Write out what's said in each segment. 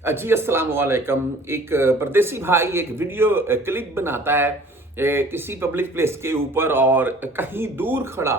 जी अस्सलाम वालेकुम। एक परदेसी भाई एक वीडियो क्लिप बनाता है किसी पब्लिक प्लेस के ऊपर और कहीं दूर खड़ा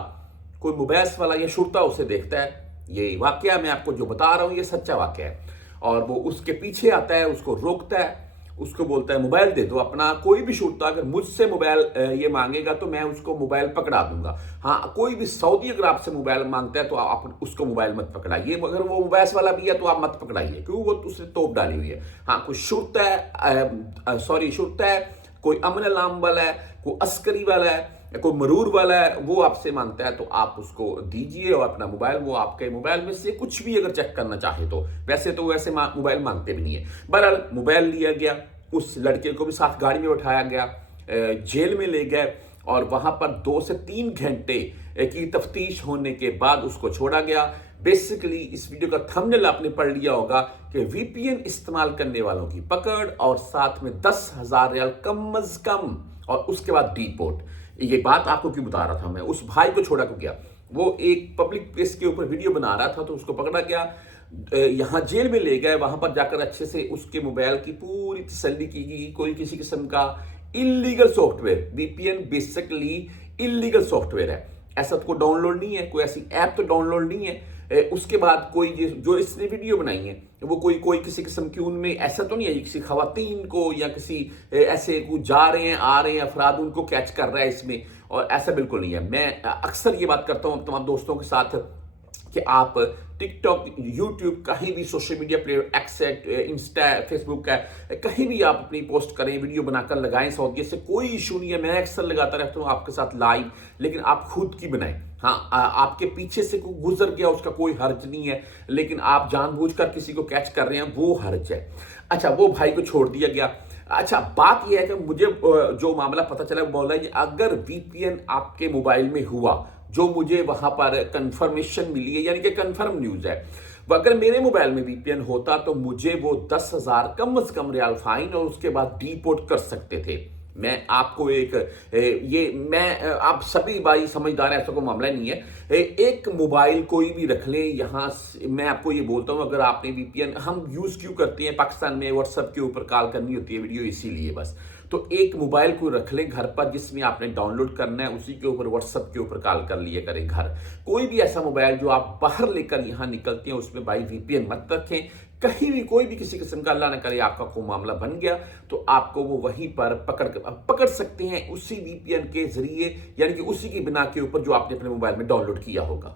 कोई मुबैस वाला या शुरता उसे देखता है। ये वाकया मैं आपको जो बता रहा हूँ ये सच्चा वाकया है। और वो उसके पीछे आता है, उसको रोकता है, उसको बोलता है मोबाइल दे दो अपना। कोई भी शुरता अगर मुझसे मोबाइल ये मांगेगा तो मैं उसको मोबाइल पकड़ा दूंगा। हाँ, कोई भी सऊदी अगर आपसे मोबाइल मांगता है तो आप उसको मोबाइल मत पकड़ाइए। अगर वो मोबाइल वाला भी है तो आप मत पकड़ाइए, क्योंकि वो उसने तोप डाली हुई है। हाँ, कोई शुरता है, शुरता है, कोई अमन अलार्म वाला है, कोई अस्करी वाला है, कोई मरूर वाला है, वो आपसे मांगता है तो आप उसको दीजिए और अपना मोबाइल, वो आपके मोबाइल में से कुछ भी अगर चेक करना चाहे तो। वैसे तो वैसे मोबाइल मांगते भी नहीं है। बहरहाल मोबाइल लिया गया, उस लड़के को भी साथ गाड़ी में बैठाया गया, जेल में ले गए और वहां पर 2 से 3 घंटे की तफ्तीश होने के बाद उसको छोड़ा गया। बेसिकली इस वीडियो का थंबनेल आपने पढ़ लिया होगा कि वीपीएन इस्तेमाल करने वालों की पकड़ और साथ में 10,000 रियाल कम अज कम और उसके बाद डिपोर्ट। ये बात आपको क्यों बता रहा था मैं? उस भाई को छोड़ा क्यों गया? वो एक पब्लिक प्लेस के ऊपर वीडियो बना रहा था तो उसको पकड़ा गया, यहां जेल में ले गए। वहां पर जाकर अच्छे से उसके मोबाइल की पूरी तसल्ली की गई। कोई किसी किस्म का illegal software, VPN basically illegal software है, ऐसा तो कोई डाउनलोड नहीं है, कोई ऐसी ऐप तो डाउनलोड नहीं है। उसके बाद कोई जो इसने वीडियो बनाई है वो कोई कोई किसी किस्म की उनमें ऐसा तो नहीं है किसी खवातीन को या किसी ऐसे जा रहे हैं आ रहे हैं अफराद उनको कैच कर रहा है इसमें, और ऐसा बिल्कुल नहीं है। मैं अक्सर ये बात करता हूँ तमाम दोस्तों के साथ कि आप टिकटॉक, यूट्यूब, कहीं भी सोशल मीडिया प्लेयर, एक्सेट, इंस्टा, फेसबुक का कहीं भी आप अपनी पोस्ट करें, वीडियो बनाकर लगाएं, सऊदीया से कोई इशू नहीं है। मैं अक्सर लगाता रहता हूं आपके साथ लाइव, लेकिन आप खुद की बनाएं। हाँ, आपके पीछे से कोई गुजर गया उसका कोई हर्ज नहीं है, लेकिन आप जानबूझकर किसी को कैच कर रहे हैं वो हर्ज है। अच्छा, वो भाई को छोड़ दिया गया। अच्छा, बात यह है कि मुझे जो मामला पता चला वो बोला है अगर वीपीएन आपके मोबाइल में हुआ, जो मुझे वहां पर कंफर्मेशन मिली है, यानी कि कंफर्म न्यूज है, वो अगर मेरे मोबाइल में वीपीएन होता तो मुझे वो 10,000 कम से कम रियाल फाइन और उसके बाद डिपोर्ट कर सकते थे। मैं आपको आप सभी भाई समझदार, ऐसा कोई मामला नहीं है। एक मोबाइल कोई भी रख ले, यहां मैं आपको ये बोलता हूं, अगर आपने वीपीएन, हम यूज क्यों करते हैं पाकिस्तान में, व्हाट्सएप के ऊपर कॉल करनी होती है वीडियो इसीलिए बस। तो एक मोबाइल को रख ले घर पर जिसमें आपने डाउनलोड करना है, उसी के ऊपर व्हाट्सएप के ऊपर कॉल कर लिया करें घर। कोई भी ऐसा मोबाइल जो आप बाहर लेकर यहां निकलते हैं उसमें भाई वीपीएन मत रखें। कहीं भी कोई भी किसी किस्म का, अल्लाह न करे आपका कोई मामला बन गया तो आपको वो वहीं पर पकड़ सकते हैं उसी वीपीएन के जरिए, यानी कि उसी की बिना के ऊपर जो आपने अपने मोबाइल में डाउनलोड किया होगा।